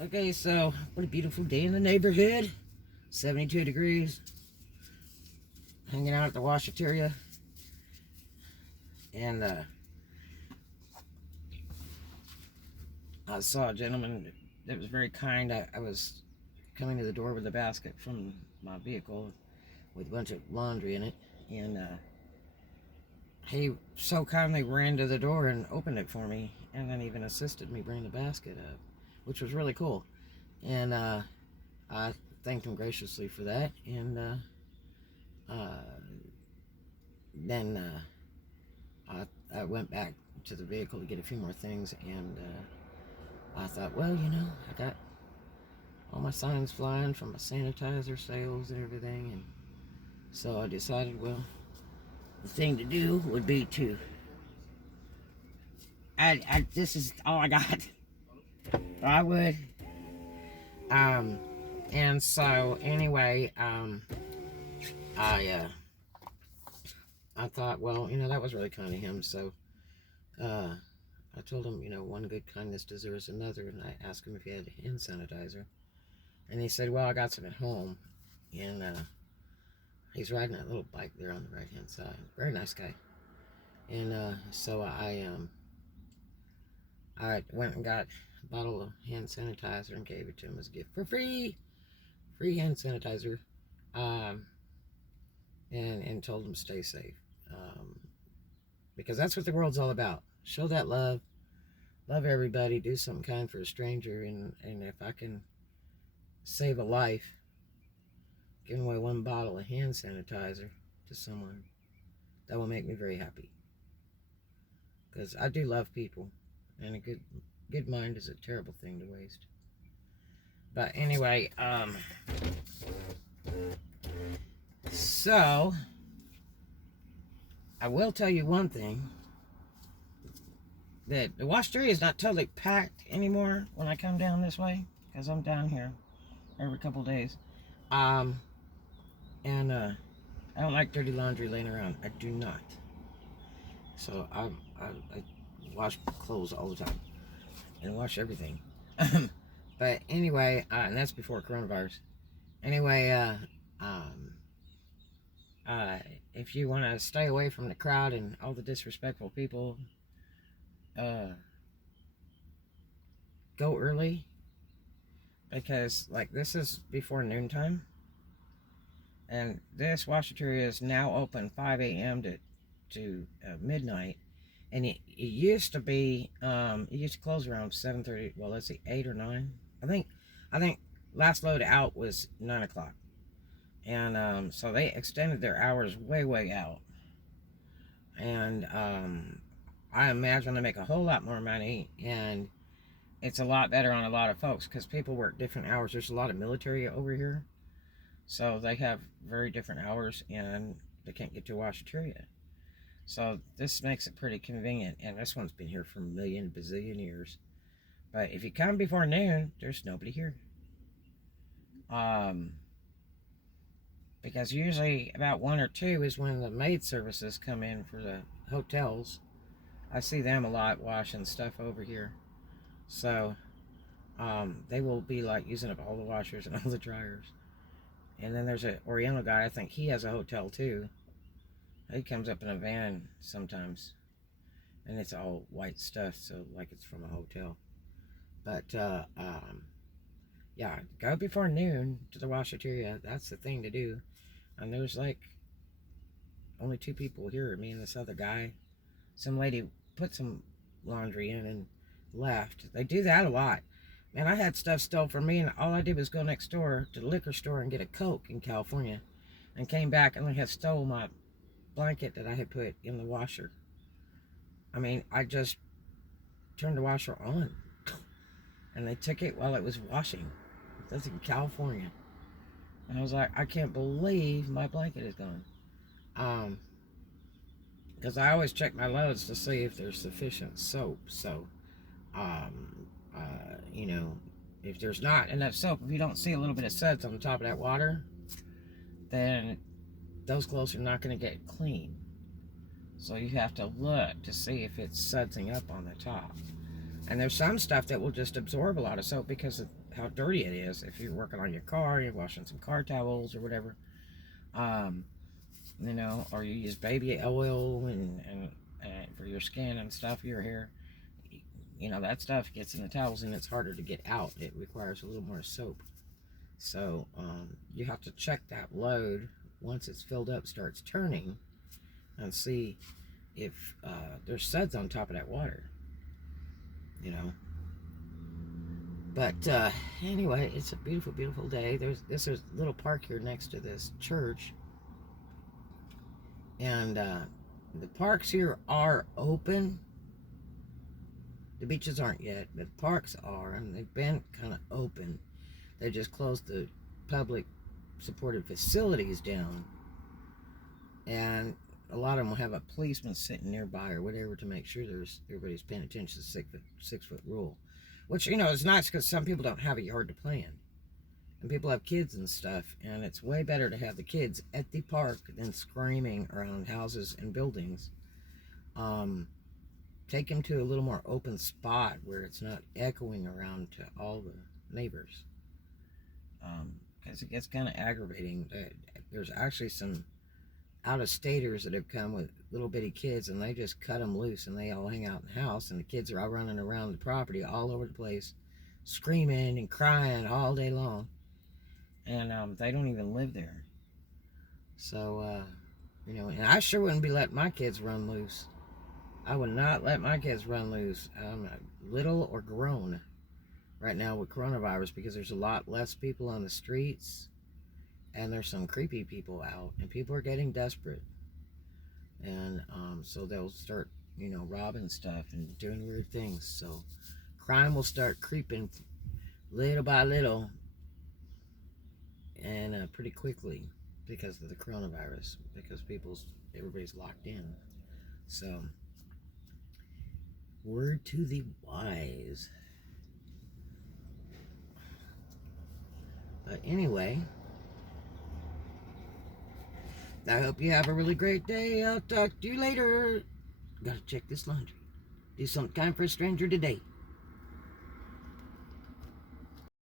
Okay, so what a beautiful day in the neighborhood. 72 degrees. Hanging out at the washateria. And I saw a gentleman that was very kind. I was coming to the door with a basket from my vehicle with a bunch of laundry in it. And he so kindly ran to the door and opened it for me. And then even assisted me bring the basket up, which was really cool. And I thanked him graciously for that. And then I went back to the vehicle to get a few more things, and I thought, well, I got all my signs flying from my sanitizer sales and everything, and so I decided, well, the thing to do would be to, this is all I got. I would, and so anyway, I thought, well, that was really kind of him, so I told him, one good kindness deserves another, and I asked him if he had hand sanitizer, and he said, well, I got some at home, and he's riding that little bike there on the right-hand side. Very nice guy. And so I went and got a bottle of hand sanitizer and gave it to him as a gift for free hand sanitizer, and told him to stay safe, because that's what the world's all about. Show that love everybody, do something kind for a stranger, and if I can save a life giving away one bottle of hand sanitizer to someone, that will make me very happy, because I do love people, and a good mind is a terrible thing to waste. But anyway, so I will tell you one thing, that the washeteria is not totally packed anymore when I come down this way, because I'm down here every couple days. And I don't like dirty laundry laying around. I do not. So I wash clothes all the time and wash everything. But anyway, and that's before coronavirus. Anyway, if you want to stay away from the crowd and all the disrespectful people, go early, because like this is before noontime, and this washateria is now open 5 a.m. to midnight, and it used to be it used to close around 7:30. Well, let's see, 8 or 9. I think last load out was 9 o'clock, and so they extended their hours way out, and I imagine they make a whole lot more money, and it's a lot better on a lot of folks, because people work different hours. There's a lot of military over here, so they have very different hours, and they can't get to washateria. So this makes it pretty convenient, and this one's been here for a million bazillion years. But if you come before noon, there's nobody here. Because usually about 1 or 2 is when the maid services come in for the hotels. I see them a lot washing stuff over here. So they will be like using up all the washers and all the dryers. And then there's an Oriental guy, I think he has a hotel too. He comes up in a van sometimes, and it's all white stuff, so like it's from a hotel. But yeah, go before noon to the washateria. That's the thing to do. And there's like only 2 people here, me and this other guy. Some lady put some laundry in and left. They do that a lot. Man, I had stuff stolen from me, and all I did was go next door to the liquor store and get a Coke in California, and came back and they had stole my blanket that I had put in the washer. I mean, I just turned the washer on, and they took it while it was washing. That's in California. And I was like, I can't believe my blanket is gone. Because I always check my loads to see if there's sufficient soap. So, if there's not enough soap, if you don't see a little bit of suds on the top of that water, then those clothes are not going to get clean. So you have to look to see if it's sudsing up on the top. And there's some stuff that will just absorb a lot of soap because of how dirty it is. If you're working on your car, you're washing some car towels or whatever, you know, or you use baby oil and for your skin and stuff, your hair, you know, that stuff gets in the towels and it's harder to get out. It requires a little more soap. So you have to check that load once it's filled up, starts turning, and see if there's suds on top of that water, you know. But anyway, it's a beautiful, beautiful day. There's a little park here next to this church, and the parks here are open. The beaches aren't yet, but parks are, and they've been kind of open. They just closed the public supported facilities down, and a lot of them will have a policeman sitting nearby or whatever to make sure everybody's paying attention to the 6 foot rule, which, you know, is nice because some people don't have a yard to play in, and people have kids and stuff, and it's way better to have the kids at the park than screaming around houses and buildings. Take them to a little more open spot where it's not echoing around to all the neighbors, because it gets kind of aggravating. There's actually some out-of-staters that have come with little bitty kids, and they just cut them loose, and they all hang out in the house, and the kids are all running around the property all over the place, screaming and crying all day long, and they don't even live there. So, you know, and I sure wouldn't be letting my kids run loose. I would not let my kids run loose, little or grown, right now with coronavirus, because there's a lot less people on the streets, and there's some creepy people out, and people are getting desperate, and so they'll start, you know, robbing stuff and doing weird things. So crime will start creeping little by little, and pretty quickly, because of the coronavirus, because everybody's locked in. So word to the wise. But anyway, I hope you have a really great day. I'll talk to you later. Gotta check this laundry. Do something kind for a stranger today.